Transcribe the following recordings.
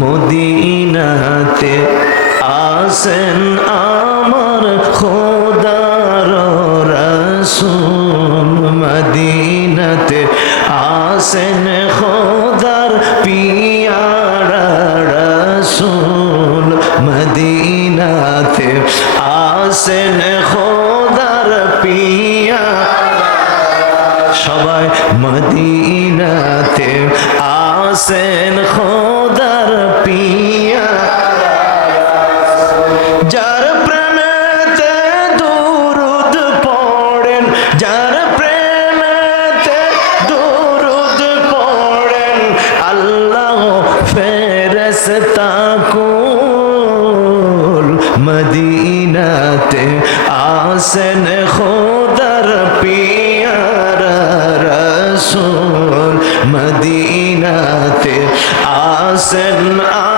মদিনাতে আসেন আমার খোদার রসুল। মদিনাতে আসেন খোদার পিয়ারা রসুল। মদিনাতে আসেন খোদার পিয়া সবাই মদিনাতে আসেন খোদার আসেন খোদার পিয়ারা রসুল মদিনাতে আসেন আমার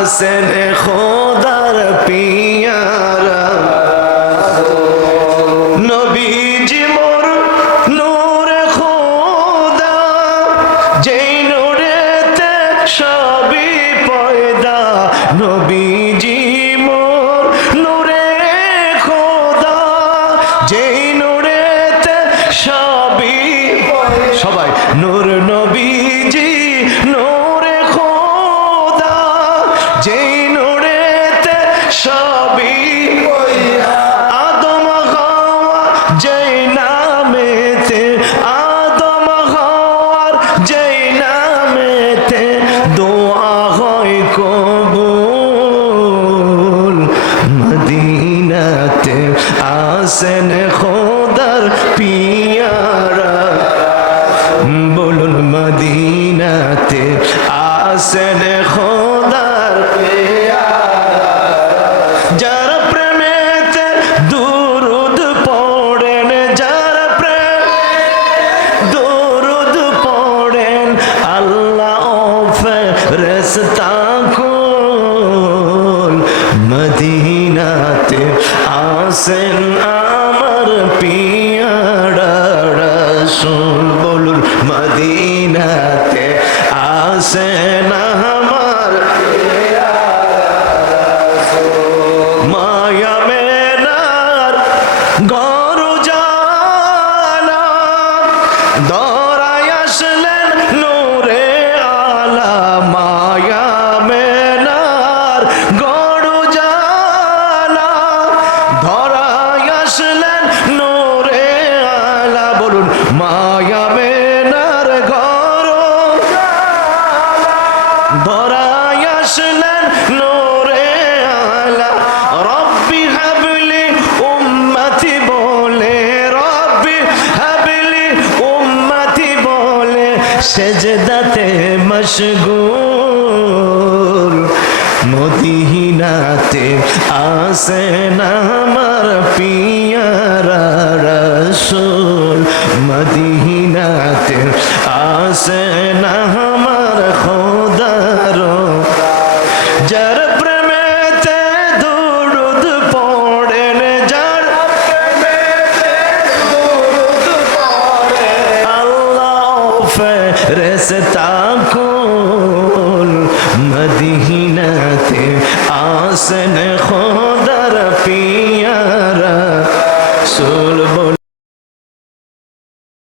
আসেন খোদার আসেন আমার পিয়ারা রাসূল বলুন মদিনাতে আসেন আমার মায়া মেনার গরু সেজদাতে মশগুল মদিনাতে আসেন আমার পিয়ারা রসুল মদিনাতে আসেন মদিনাতে আসন খোয়া